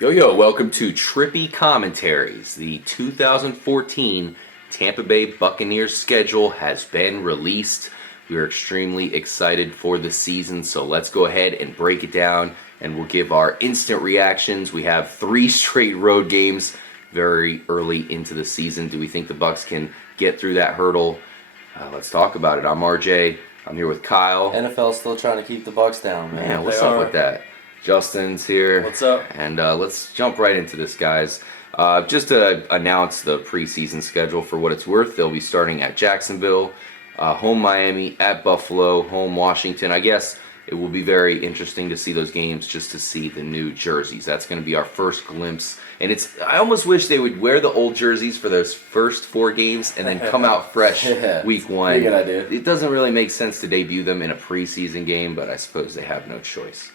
Yo, welcome to Trippy Commentaries. The 2014 Tampa Bay Buccaneers schedule has been released. We are extremely excited for the season, so let's go ahead and break it down and we'll give our instant reactions. We have 3 straight road games very early into the season. Do we think the Bucs can get through that hurdle? Let's talk about it. I'm RJ. I'm here with Kyle. NFL's still trying to keep the Bucs down, man. Man, what's up with that? Justin's here. What's up? And let's jump right into this, guys. Just to announce the preseason schedule for what it's worth, they'll be starting at Jacksonville, home Miami, at Buffalo, home Washington. I guess it will be very interesting to see those games just to see the new jerseys. That's going to be our first glimpse. And I almost wish they would wear the old jerseys for those first 4 games and then come out fresh week 1. Good idea. It doesn't really make sense to debut them in a preseason game, but I suppose they have no choice.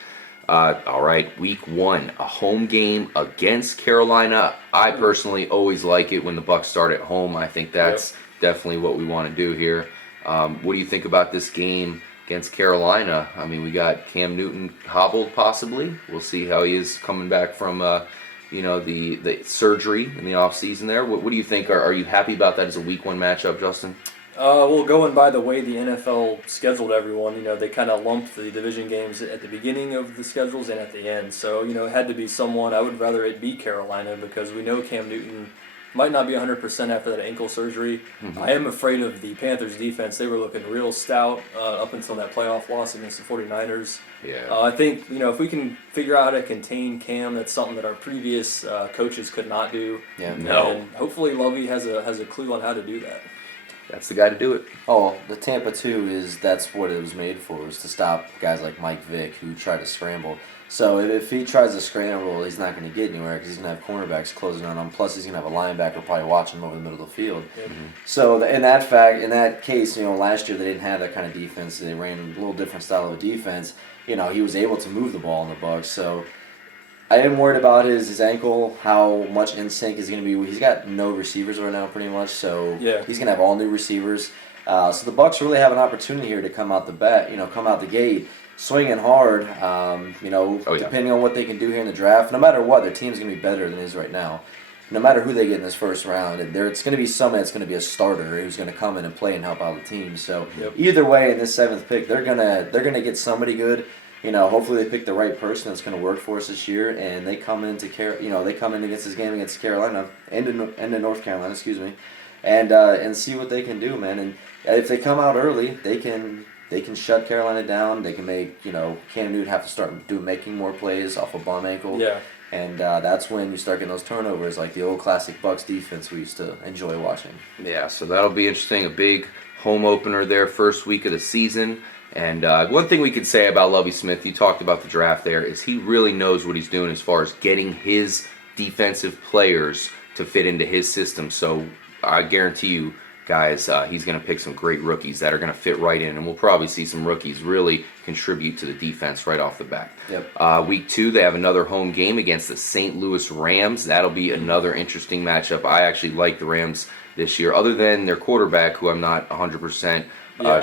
All right, week 1, a home game against Carolina. I personally always like it when the Bucs start at home. I think that's definitely what we want to do here. What do you think about this game against Carolina? I mean, we got Cam Newton hobbled possibly. We'll see how he is coming back from the surgery in the offseason there. What do you think? Are you happy about that as a week 1 matchup, Justin? Well, going by the way the NFL scheduled everyone, they kind of lumped the division games at the beginning of the schedules and at the end. So, it had to be someone. I would rather it be Carolina because we know Cam Newton might not be 100% after that ankle surgery. Mm-hmm. I am afraid of the Panthers defense. They were looking real stout up until that playoff loss against the 49ers. Yeah. I think, if we can figure out how to contain Cam, that's something that our previous coaches could not do. Yeah. No. And hopefully Lovey has a clue on how to do that. That's the guy to do it. Oh, the Tampa 2 that's what it was made for, is to stop guys like Mike Vick who try to scramble. So if he tries to scramble, he's not going to get anywhere because he's going to have cornerbacks closing on him. Plus, he's going to have a linebacker probably watching him over the middle of the field. Mm-hmm. So in that case, last year they didn't have that kind of defense. They ran a little different style of defense. He was able to move the ball in the Bucs. So I am worried about his ankle, how much in sync is going to be. He's got no receivers right now, pretty much. So he's going to have all new receivers. So the Bucs really have an opportunity here to come out the gate, swinging hard. Depending on what they can do here in the draft. No matter what, their team's going to be better than it is right now. No matter who they get in this first round, it's going to be someone that's going to be a starter who's going to come in and play and help out the team. So either way, in this 7th pick, they're gonna get somebody good. Hopefully they pick the right person that's going to work for us this year, and they come in against this game against Carolina and in North Carolina, excuse me, and see what they can do, man. And if they come out early, they can shut Carolina down. They can make Cam Newton have to start making more plays off a bum ankle. Yeah. And that's when you start getting those turnovers, like the old classic Bucs defense we used to enjoy watching. Yeah, so that'll be interesting. A big home opener there, first week of the season. And one thing we could say about Lovie Smith, you talked about the draft there, is he really knows what he's doing as far as getting his defensive players to fit into his system. So I guarantee you, guys, he's going to pick some great rookies that are going to fit right in. And we'll probably see some rookies really contribute to the defense right off the bat. Yep. Week 2, they have another home game against the St. Louis Rams. That'll be another interesting matchup. I actually like the Rams this year, other than their quarterback, who I'm not 100%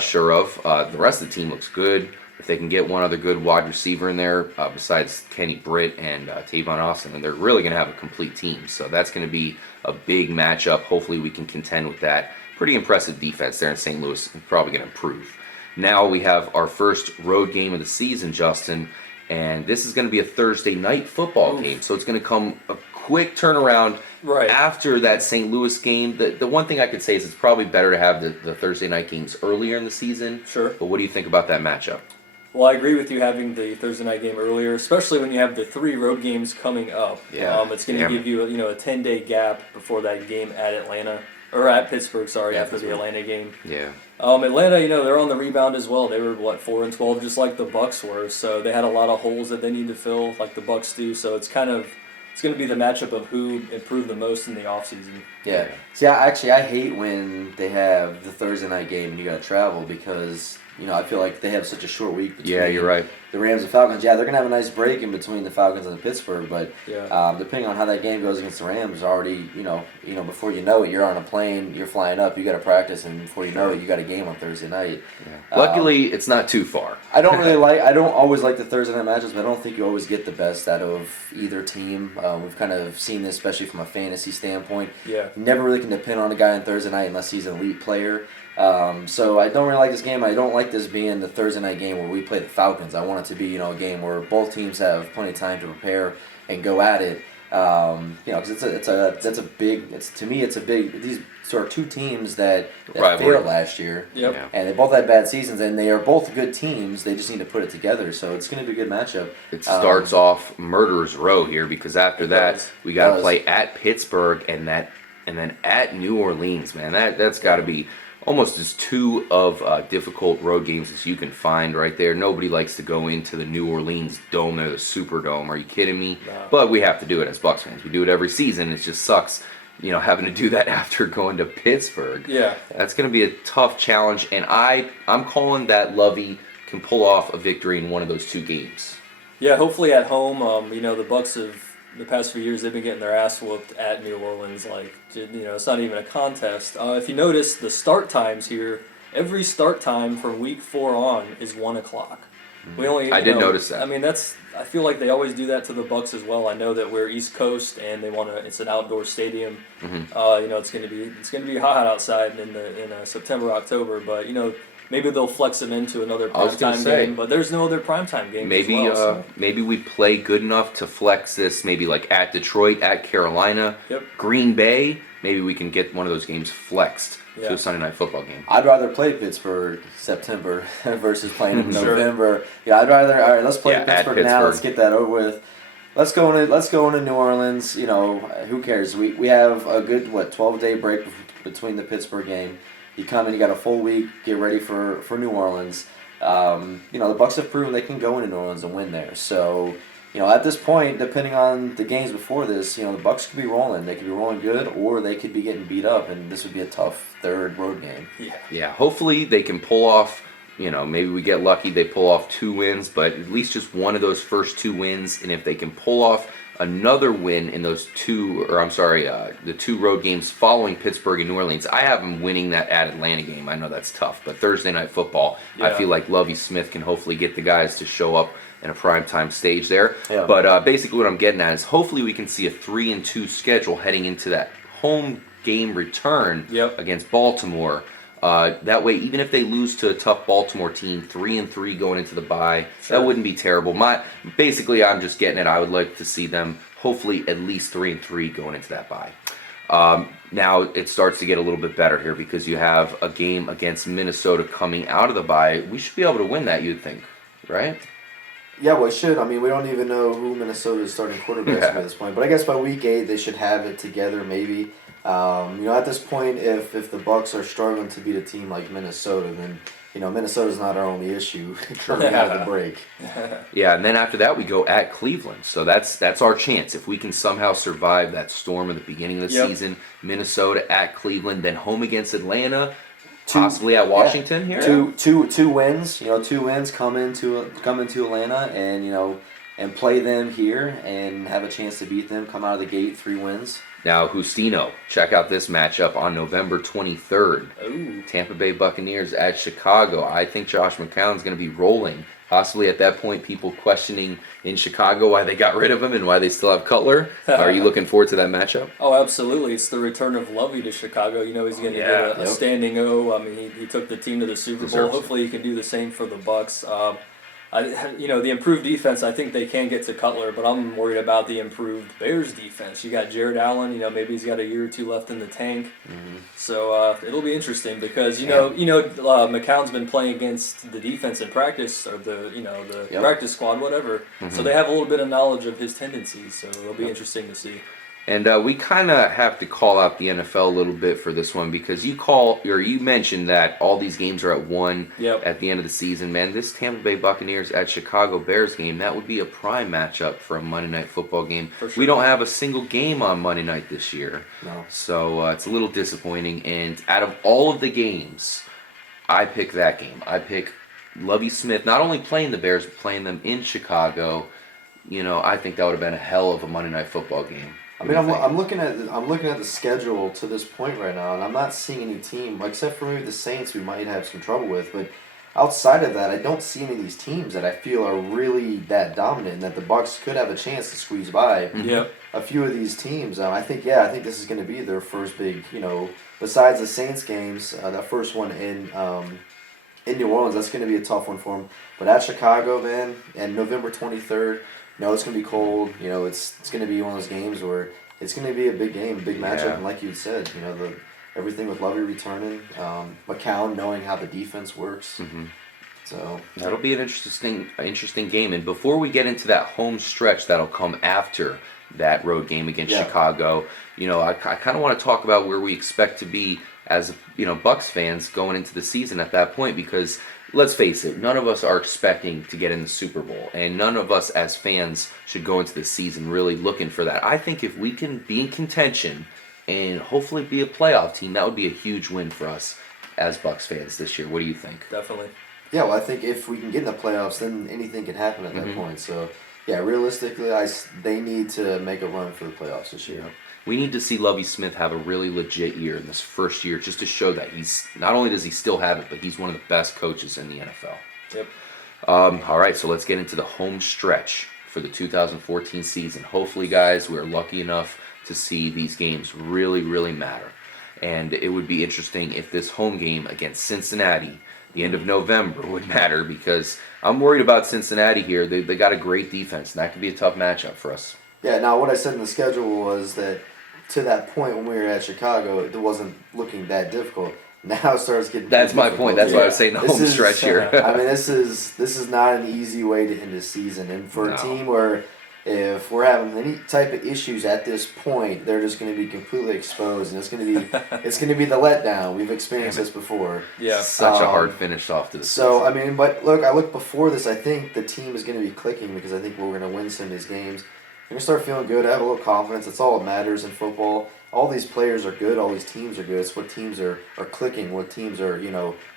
sure of. The rest of the team looks good. If they can get one other good wide receiver in there, besides Kenny Britt and Tavon Austin, and they're really going to have a complete team. So that's going to be a big matchup. Hopefully we can contend with that. Pretty impressive defense there in St. Louis. It's probably going to improve. Now we have our first road game of the season, Justin, and this is going to be a Thursday night football game. So it's going to come a quick turnaround after that St. Louis game. The one thing I could say is it's probably better to have the Thursday night games earlier in the season. Sure. But what do you think about that matchup? Well, I agree with you having the Thursday night game earlier, especially when you have the 3 road games coming up. Yeah. It's going to give you a 10-day gap before that game at Atlanta. Or at Pittsburgh, after the Atlanta game. Yeah. Atlanta, they're on the rebound as well. They were 4-12, just like the Bucs were. So they had a lot of holes that they need to fill, like the Bucs do. So it's going to be the matchup of who improved the most in the offseason. Yeah. See, I hate when they have the Thursday night game and you got to travel because I feel like they have such a short week between Yeah, you're right. the Rams and Falcons. Yeah, they're going to have a nice break in between the Falcons and the Pittsburgh, but Yeah. depending on how that game goes against the Rams, already, before you know it, you're on a plane, you're flying up, you got to practice, and before you know it, you got a game on Thursday night. Yeah. Luckily, it's not too far. I don't always like the Thursday night matches, but I don't think you always get the best out of either team. We've kind of seen this, especially from a fantasy standpoint. Yeah. You never really can depend on a guy on Thursday night unless he's an elite player. So I don't really like this game. I don't like this being the Thursday night game where we play the Falcons. I want it to be, a game where both teams have plenty of time to prepare and go at it. Because it's a big. These sort of two teams that Rivalry. failed last year. Yep. Yeah. And they both had bad seasons, and they are both good teams. They just need to put it together. So it's going to be a good matchup. It starts off murderer's row here because after that does. we got to Does. play at Pittsburgh and then at New Orleans. Man, that's got to be almost as two of difficult road games as you can find right there. Nobody likes to go into the New Orleans Dome. They're the Superdome. Are you kidding me? No. But we have to do it as Bucs fans. We do it every season. It just sucks, having to do that after going to Pittsburgh. Yeah. That's going to be a tough challenge, and I'm calling that Lovey can pull off a victory in one of those two games. Yeah, hopefully at home. The Bucs have the past few years they've been getting their ass whooped at New Orleans. It's not even a contest. If you notice the start times here, every start time from week 4 on is 1:00. We only. I did notice that. I mean, I feel like they always do that to the Bucs as well. I know that we're East Coast and they want to. It's an outdoor stadium. Mm-hmm. It's gonna be hot outside in September, October, but maybe they'll flex them into another I was gonna primetime say. game, but there's no other primetime game. Maybe as well, so. maybe we play good enough to flex this. Maybe like at Detroit, at Carolina, Yep. Green Bay. Maybe we can get one of those games flexed to Yeah. a Sunday night football game. I'd rather play Pittsburgh September versus playing in Sure. November. Yeah, I'd rather. All right, let's play Yeah, at Pittsburgh now. Let's Pittsburgh. get that over with. Let's go into New Orleans. Who cares? We have a good 12-day break between the Pittsburgh game. You come in, you got a full week. Get ready for New Orleans. The Bucs have proven they can go into New Orleans and win there. So. At this point, depending on the games before this, the Bucs could be rolling. They could be rolling good, or they could be getting beat up, and this would be a tough third road game. Yeah. Yeah, hopefully they can pull off. Maybe we get lucky. They pull off 2 wins, but at least just one of those first 2 wins. And if they can pull off another win in those the 2 road games following Pittsburgh and New Orleans, I have them winning that at Atlanta game. I know that's tough, but Thursday night football, I Yeah. feel like Lovie Smith can hopefully get the guys to show up in a primetime stage there. Yeah. But basically what I'm getting at is hopefully we can see a 3-2 schedule heading into that home game return Yep. against Baltimore. That way, even if they lose to a tough Baltimore team, 3-3 going into the bye, Sure. that wouldn't be terrible. Basically, I'm just getting it. I would like to see them hopefully at least 3-3 going into that bye. Now it starts to get a little bit better here because you have a game against Minnesota coming out of the bye. We should be able to win that, you'd think, right? Yeah, well, it should. I mean, we don't even know who Minnesota's starting quarterbacks at this point. But I guess by week 8, they should have it together, maybe. At this point, if the Bucs are struggling to beat a team like Minnesota, then Minnesota's not our only issue coming out of the break. Yeah, and then after that we go at Cleveland. So that's our chance. If we can somehow survive that storm at the beginning of the Yep. season, Minnesota at Cleveland, then home against Atlanta, possibly at Washington here. Two wins. 2 wins come into Atlanta and play them here and have a chance to beat them. Come out of the gate 3 wins. Now, Justino, check out this matchup on November 23rd. Ooh. Tampa Bay Buccaneers at Chicago. I think Josh McCown's going to be rolling. Possibly at that point, people questioning in Chicago why they got rid of him and why they still have Cutler. Are you looking forward to that matchup? Oh, absolutely. It's the return of Lovey to Chicago. He's going to get a Yep. standing O. I mean, he took the team to the Super Bowl. Deserves it. Hopefully he can do the same for the Bucs. The improved defense, I think they can get to Cutler, but I'm worried about the improved Bears defense. You got Jared Allen, maybe he's got a year or 2 left in the tank. Mm-hmm. So it'll be interesting because McCown's been playing against the defense in practice or the Yep. practice squad, whatever. So they have a little bit of knowledge of his tendencies. So it'll be interesting to see. And we kind of have to call out the NFL a little bit for this one because you mentioned that all these games are at 1 Yep. at the end of the season. Man, this Tampa Bay Buccaneers at Chicago Bears game, that would be a prime matchup for a Monday Night Football game. For sure. We don't have a single game on Monday night this year. No. So it's a little disappointing. And out of all of the games, I pick that game. I pick Lovie Smith not only playing the Bears, but playing them in Chicago, I think that would have been a hell of a Monday Night Football game. I mean, I'm looking at the schedule to this point right now, and I'm not seeing any team except for maybe the Saints, who might have some trouble with. But outside of that, I don't see any of these teams that I feel are really that dominant, and that the Bucs could have a chance to squeeze by. Yep. A few of these teams. I think this is going to be their first big. Besides the Saints games, that first one in New Orleans, that's going to be a tough one for them. But at Chicago, man, and November 23rd. It's going to be cold. It's going to be one of those games where it's going to be a big game, a big matchup. Yeah. And like you said, everything with Lovey returning, McCown knowing how the defense works. Mm-hmm. So that'll be an interesting game. And before we get into that home stretch that'll come after that road game against Chicago, I kind of want to talk about where we expect to be as Bucs fans going into the season at that point, because let's face it, none of us are expecting to get in the Super Bowl, and none of us as fans should go into the season really looking for that. I think if we can be in contention and hopefully be a playoff team, that would be a huge win for us as Bucs fans this year. What do you think? Definitely. Yeah, well, I think if we can get in the playoffs, then anything can happen at that point. So, yeah, realistically, they need to make a run for the playoffs this year. We need to see Lovie Smith have a really legit year in this first year, just to show that he's not only does he still have it, but he's one of the best coaches in the NFL. Yep. All right, so let's get into the home stretch for the 2014 season. Hopefully, guys, we're lucky enough to see these games really, really matter. And it would be interesting if this home game against Cincinnati, the end of November, would matter, because I'm worried about Cincinnati here. They got a great defense, and that could be a tough matchup for us. Yeah, now what I said in the schedule was that to that point when we were at Chicago, it wasn't looking that difficult. Now it starts getting. That's my point. That's why I was saying the home stretch here. I mean, this is not an easy way to end the season, and for a team where if we're having any type of issues at this point, they're just going to be completely exposed, and it's going to be the letdown. We've experienced this before. Yeah, such a hard finish off to the season. So I mean, but look, I look before this. I think the team is going to be clicking, because I think we're going to win some of these games. We're going to start feeling good. I have a little confidence. That's all that matters in football. All these players are good. All these teams are good. It's what teams are clicking. What teams are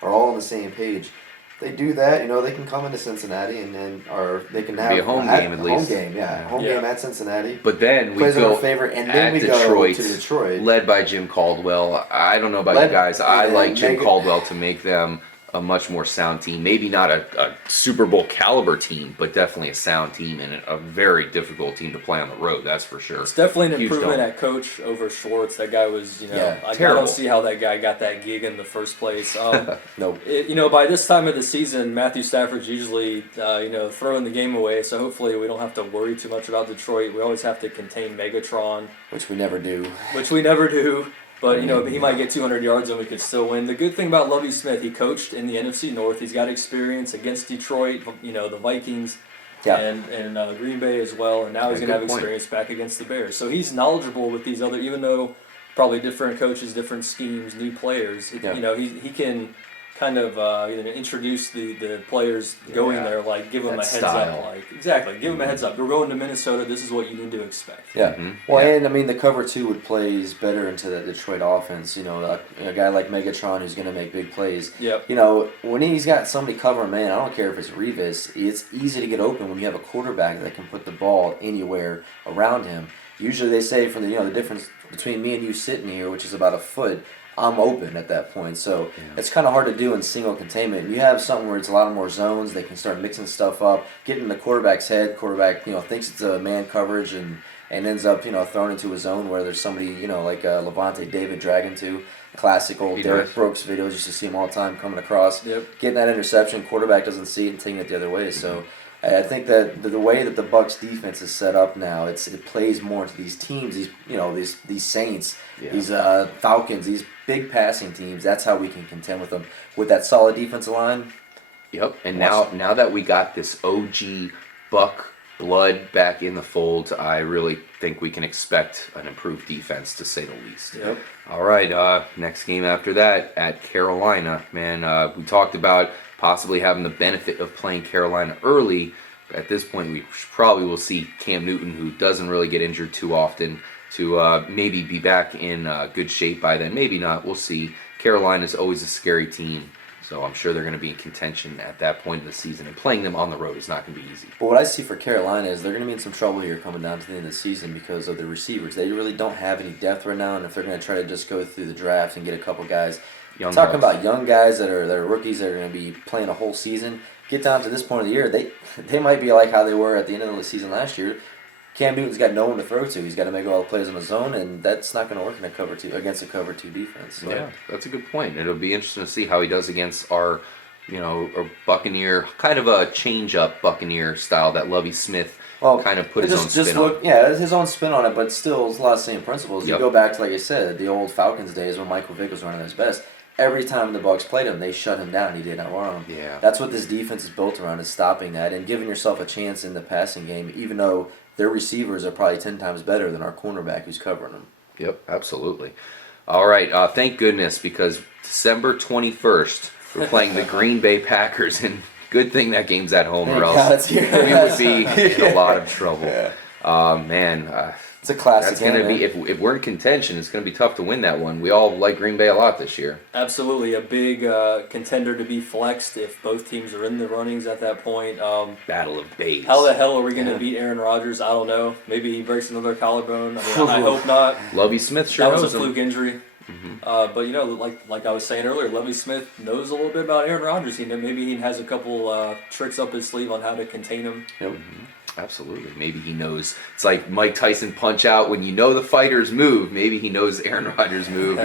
all on the same page. If they do that, they can come into Cincinnati and then they can have be a home game at least. Home game, yeah. Home game at Cincinnati. But then we plays in go our favor, and then we Detroit, go to Detroit, led by Jim Caldwell. I don't know about you guys. I like Jim Caldwell to make them a much more sound team. Maybe not a Super Bowl caliber team, but definitely a sound team and a very difficult team to play on the road. That's for sure. It's definitely an improvement at coach over Schwartz. That guy was, I don't see how that guy got that gig in the first place. Nope. By this time of the season, Matthew Stafford's usually, throwing the game away. So hopefully we don't have to worry too much about Detroit. We always have to contain Megatron, which we never do. But, he might get 200 yards and we could still win. The good thing about Lovie Smith, he coached in the NFC North. He's got experience against Detroit, the Vikings, and Green Bay as well. And now he's going to have experience back against the Bears. So he's knowledgeable with these other, even though probably different coaches, different schemes, new players. He can kind of introduce the players going there, like give them a heads up. Give them a heads up. We're going to Minnesota. This is what you need to expect. Yeah. Well, and I mean the cover two would plays better into the Detroit offense. A guy like Megatron who's going to make big plays. Yep. When he's got somebody covering man, I don't care if it's Revis. It's easy to get open when you have a quarterback that can put the ball anywhere around him. Usually they say for the difference between me and you sitting here, which is about a foot, I'm open at that point. So it's kind of hard to do in single containment. You have something where it's a lot more zones. They can start mixing stuff up, get in the quarterback's head. Quarterback, thinks it's a man coverage and ends up, thrown into a zone where there's somebody, like Levante David dragging to. Classic old Derek Brooks videos. Used to see him all the time coming across. Getting that interception. Quarterback doesn't see it and taking it the other way. So I think that the way that the Bucs defense is set up now, it plays more into these teams, these Saints, these Falcons, these big passing teams. That's how we can contend with them with that solid defensive line. Yep. And now that we got this OG Buck blood back in the fold, I really think we can expect an improved defense, to say the least. Yep. All right. Next game after that at Carolina, man. We talked about possibly having the benefit of playing Carolina early. At this point, we probably will see Cam Newton, who doesn't really get injured too often, to maybe be back in good shape by then. Maybe not. We'll see. Carolina's always a scary team. So I'm sure they're going to be in contention at that point in the season, and playing them on the road is not going to be easy. But what I see for Carolina is they're going to be in some trouble here coming down to the end of the season because of the receivers. They really don't have any depth right now, and if they're going to try to just go through the draft and get a couple guys, talking about young guys that are rookies that are going to be playing a whole season, get down to this point of the year, they might be like how they were at the end of the season last year. Cam Newton's got no one to throw to. He's got to make all the plays on his own, and that's not going to work in a cover two against a cover two defense. So. Yeah, that's a good point. It'll be interesting to see how he does against our Buccaneer, kind of a change-up Buccaneer style that Lovie Smith kind of put his own spin on. Yeah, his own spin on it, but still, it's a lot of the same principles. Yep. You go back to, like I said, the old Falcons days when Michael Vick was running his best. Every time the Bucs played him, they shut him down. He did not run him. Yeah. That's what this defense is built around, is stopping that and giving yourself a chance in the passing game, even though their receivers are probably 10 times better than our cornerback who's covering them. Yep, absolutely. All right, thank goodness, because December 21st, we're playing the Green Bay Packers, and good thing that game's at home, or else we would be in a lot of trouble. Man, it's a classic that's going to game, be, if we're in contention, it's going to be tough to win that one. We all like Green Bay a lot this year. Absolutely, a big contender to be flexed if both teams are in the runnings at that point. Battle of Bays. How the hell are we going to beat Aaron Rodgers? I don't know. Maybe he breaks another collarbone. I mean, I hope not. Lovie Smith sure knows. That knows was a fluke injury. Mm-hmm. But like I was saying earlier, Lovie Smith knows a little bit about Aaron Rodgers. Maybe he has a couple tricks up his sleeve on how to contain him. Yep. Mm-hmm. Absolutely. Maybe he knows. It's like Mike Tyson punch out when you know the fighter's move. Maybe he knows Aaron Rodgers' move.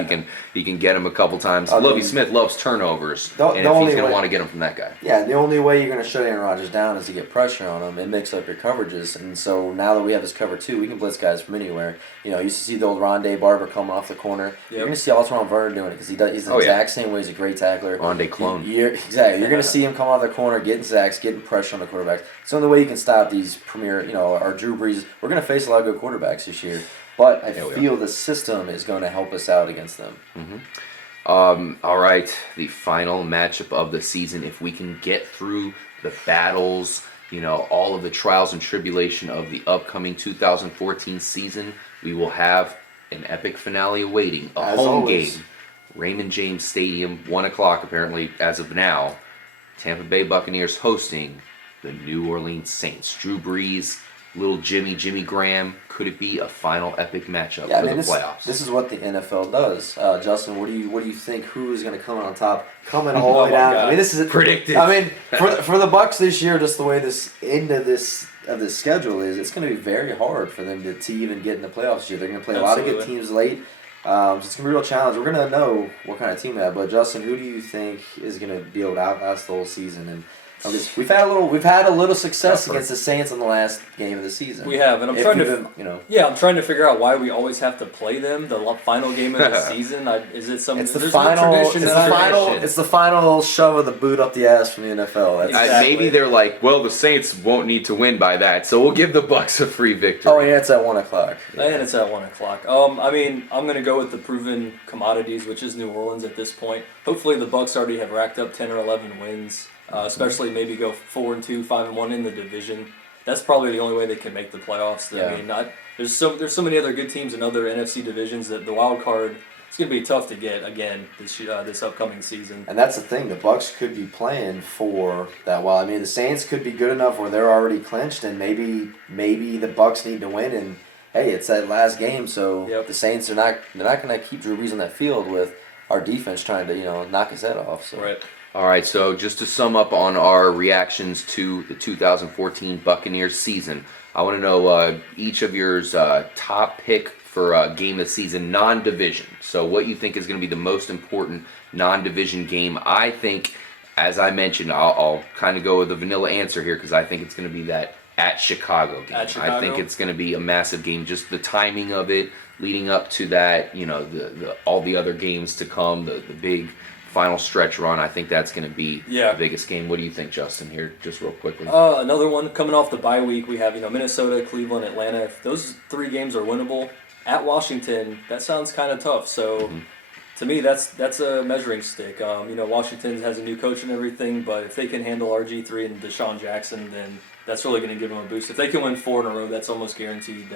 He can get him a couple times. Lovie Smith loves turnovers, and if he's going to want to get him from that guy. Yeah, the only way you're going to shut Aaron Rodgers down is to get pressure on him and mix up your coverages. And so now that we have this cover two, we can blitz guys from anywhere. You used to see the old Rondé Barber come off the corner. Yep. You're going to see Alton Vernon doing it because he's the exact same way. He's a great tackler. Rondé clone. Exactly. You're going to see him come off the corner, getting sacks, getting pressure on the quarterbacks. It's the only way you can stop these premier, our Drew Brees. We're going to face a lot of good quarterbacks this year, but I feel the system is going to help us out against them. Mm-hmm. All right, the final matchup of the season. If we can get through the battles, all of the trials and tribulation of the upcoming 2014 season, we will have an epic finale awaiting. A home game, Raymond James Stadium, 1 o'clock apparently as of now. Tampa Bay Buccaneers hosting the New Orleans Saints. Drew Brees, little Jimmy Graham. Could it be a final epic matchup for the playoffs? This is what the NFL does. Justin, what do you think? Who is going to come on top? Coming all the way down. God. I mean, this is predicted. I mean, for the Bucs this year, just the way this end of this schedule is, it's going to be very hard for them to even get in the playoffs this year. They're going to play a lot of good teams late. So it's going to be a real challenge. We're going to know what kind of team they have. But Justin, who do you think is going to be able to outlast the whole season? And we've had a little success against the Saints in the last game of the season. We have, and I'm trying to figure out why we always have to play them the final game of the season. Is it some? It's the there's final. no tradition. It's the final shove of the boot up the ass from the NFL. Exactly. Maybe they're like, well, the Saints won't need to win by that, so we'll give the Bucs a free victory. Oh, yeah, it's at 1 o'clock. And it's at 1 o'clock. I'm going to go with the proven commodities, which is New Orleans at this point. Hopefully, the Bucs already have racked up 10 or 11 wins. Especially maybe go 4-2, 5-1 in the division. That's probably the only way they can make the playoffs. Yeah. I mean, there's so many other good teams in other NFC divisions that the wild card it's going to be tough to get again this upcoming season. And that's the thing. The Bucs could be playing for that. Well, I mean, the Saints could be good enough where they're already clinched, and maybe the Bucs need to win. And hey, it's that last game, so the Saints are not going to keep Drew Brees on that field with our defense trying to knock his head off. So. Right. All right, so just to sum up on our reactions to the 2014 Buccaneers season, I want to know each of yours top pick for game of the season, non-division. So what you think is going to be the most important non-division game. I think, as I mentioned, I'll kind of go with the vanilla answer here because I think it's going to be that at Chicago game. I think it's going to be a massive game. Just the timing of it leading up to that, the all the other games to come, the big final stretch run. I think that's going to be the biggest game. What do you think, Justin, here, just real quickly? Another one coming off the bye week. We have Minnesota, Cleveland, Atlanta. If those 3 games are winnable at Washington, that sounds kind of tough. So to me, that's a measuring stick. Washington has a new coach and everything, but if they can handle RG3 and Deshaun Jackson, then that's really going to give them a boost. If they can win 4 in a row, that's almost guaranteed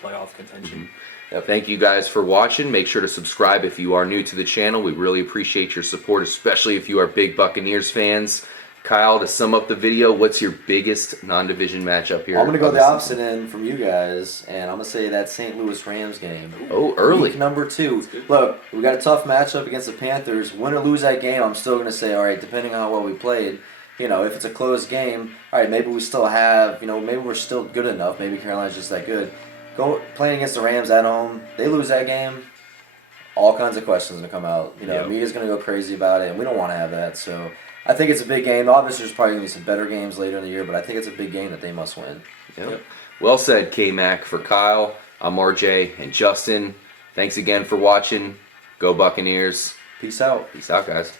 playoff contention. Thank you guys for watching. Make sure to subscribe if you are new to the channel. We really appreciate your support, especially if you are big Buccaneers fans. Kyle, to sum up the video, what's your biggest non-division matchup here? I'm going to go the opposite end from you guys, and I'm going to say that St. Louis Rams game. Oh, early. Week number 2. Look, we got a tough matchup against the Panthers. Win or lose that game, I'm still going to say, all right, depending on how well we played, you know, if it's a close game, all right, maybe we still have, you know, maybe we're still good enough. Maybe Carolina's just that good. Go playing against the Rams at home, they lose that game, all kinds of questions going to come out. You know, media's going to go crazy about it, and we don't want to have that, so I think it's a big game. Obviously, there's probably going to be some better games later in the year, but I think it's a big game that they must win. Yep. Well said, K-Mac. For Kyle, I'm RJ and Justin. Thanks again for watching. Go Buccaneers. Peace out. Peace out, guys.